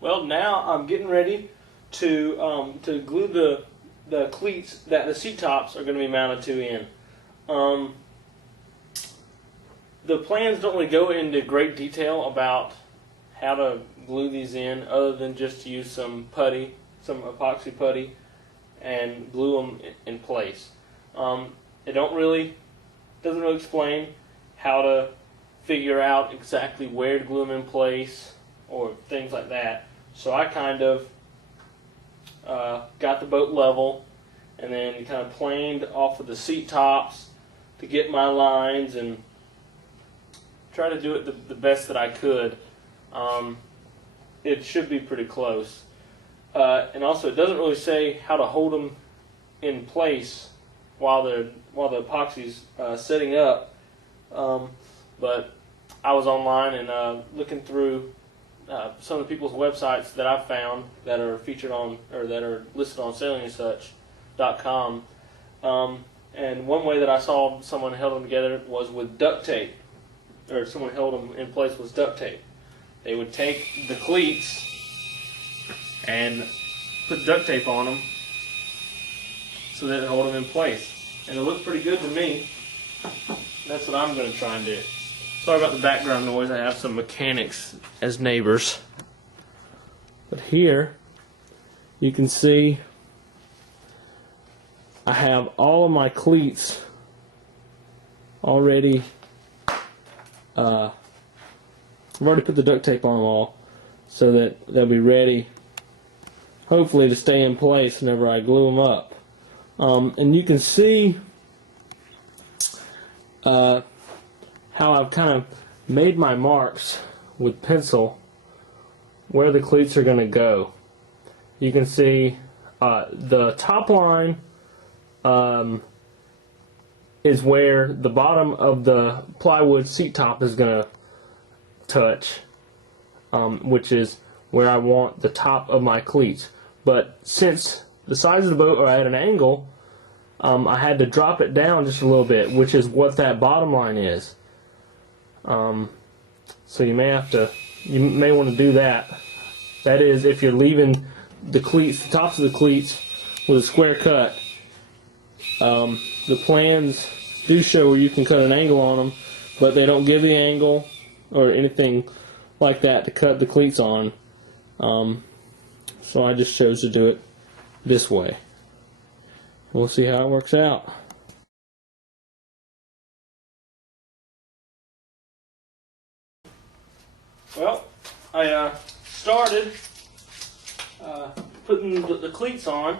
Well, now I'm getting ready to glue the cleats that the seat tops are going to be mounted to in. The plans don't really go into great detail about how to glue these in, other than just to use some putty, some epoxy putty, and glue them in place. It doesn't really explain how to figure out exactly where to glue them in place or things like that. So I kind of got the boat level and then kind of planed off of the seat tops to get my lines and try to do it the best that I could. It should be pretty close. And also, it doesn't really say how to hold them in place while the epoxy's setting up. But I was online and looking through some of the people's websites that I've found that are featured on, or that are listed on sailingandsuch.com. And one way that I saw someone held them together was with duct tape, or someone held them in place with duct tape. They would take the cleats and put duct tape on them so that it hold them in place. And it looked pretty good to me. That's what I'm going to try and do. Sorry about the background noise. I have some mechanics as neighbors. But here you can see I have all of my cleats already. I've already put the duct tape on them all so that they'll be ready, hopefully, to stay in place whenever I glue them up. And you can see how I've kind of made my marks with pencil where the cleats are going to go. You can see the top line is where the bottom of the plywood seat top is going to touch, which is where I want the top of my cleats. But since the sides of the boat are at an angle, I had to drop it down just a little bit, which is what that bottom line is. So you may want to do that. That is, if you're leaving the cleats, the tops of the cleats with a square cut. The plans do show where you can cut an angle on them, but they don't give the angle or anything like that to cut the cleats on. So I just chose to do it this way. We'll see how it works out. Well, I started putting the cleats on,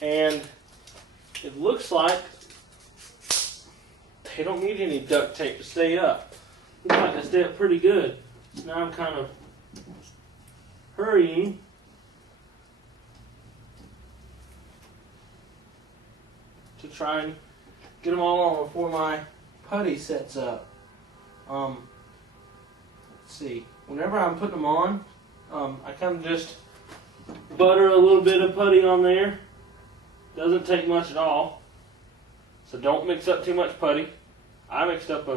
and it looks like they don't need any duct tape to stay up. Looks like they stay up pretty good. Now I'm kind of hurrying to try and get them all on before my putty sets up. Let's see. Whenever I'm putting them on, I kind of just butter a little bit of putty on there. Doesn't take much at all. So don't mix up too much putty. I mixed up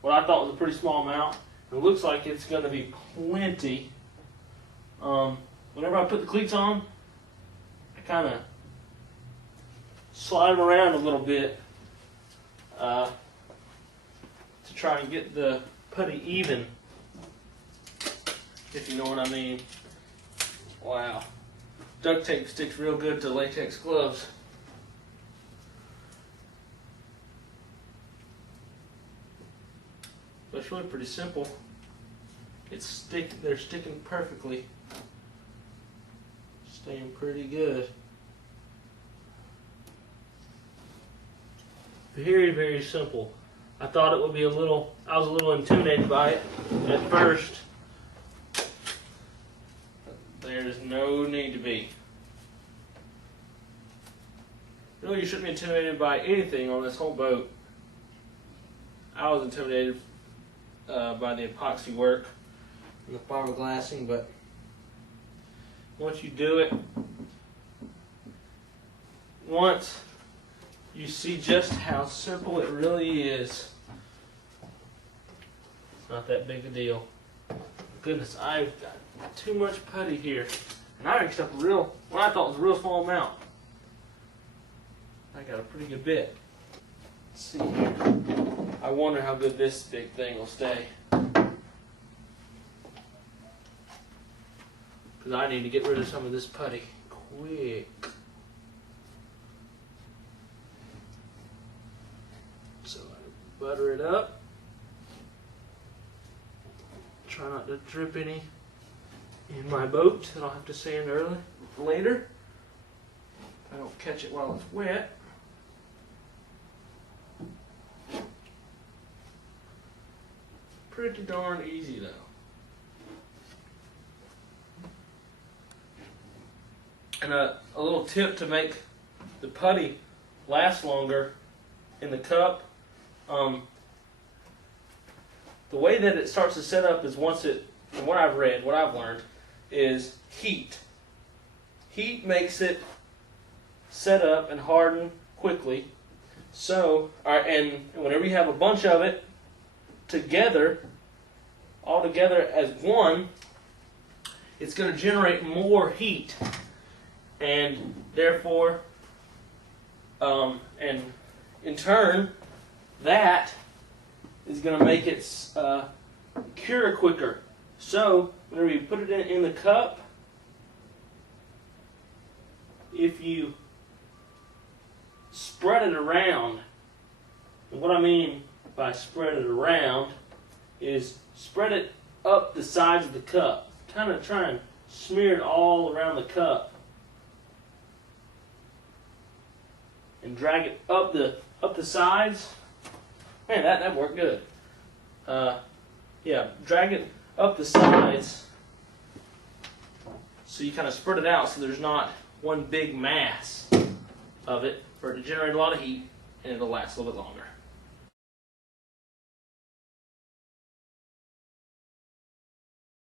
what I thought was a pretty small amount. It looks like it's going to be plenty. Whenever I put the cleats on, I kind of slide them around a little bit to try and get the putty even, if you know what I mean. Wow. Duct tape sticks real good to latex gloves. But it's really pretty simple. They're sticking perfectly. Staying pretty good. Very, very simple. I thought it would be I was a little intimidated by it at first. There's no need to be. Really, you shouldn't be intimidated by anything on this whole boat. I was intimidated by the epoxy work and the fiberglassing, but once you do it, once you see just how simple it really is, it's not that big a deal. goodness, I've got too much putty here. And I mixed up what I thought was a real small amount. I got a pretty good bit. Let's see here. I wonder how good this big thing will stay. Because I need to get rid of some of this putty quick. So I butter it up. Try not to drip any in my boat that I'll have to sand later. I don't catch it while it's wet. Pretty darn easy though. And a little tip to make the putty last longer in the cup. The way that it starts to set up is from what I've read, what I've learned, is heat. Heat makes it set up and harden quickly. So, and whenever you have a bunch of it all together as one, it's going to generate more heat. And therefore, and in turn, that is going to make it cure quicker. So, whenever you put it in the cup, if you spread it around, and what I mean by spread it around is spread it up the sides of the cup. Kind of try and smear it all around the cup. And drag it up the sides. Man, that worked good. Yeah, drag it up the sides so you kind of spread it out so there's not one big mass of it, for it to generate a lot of heat and it'll last a little bit longer.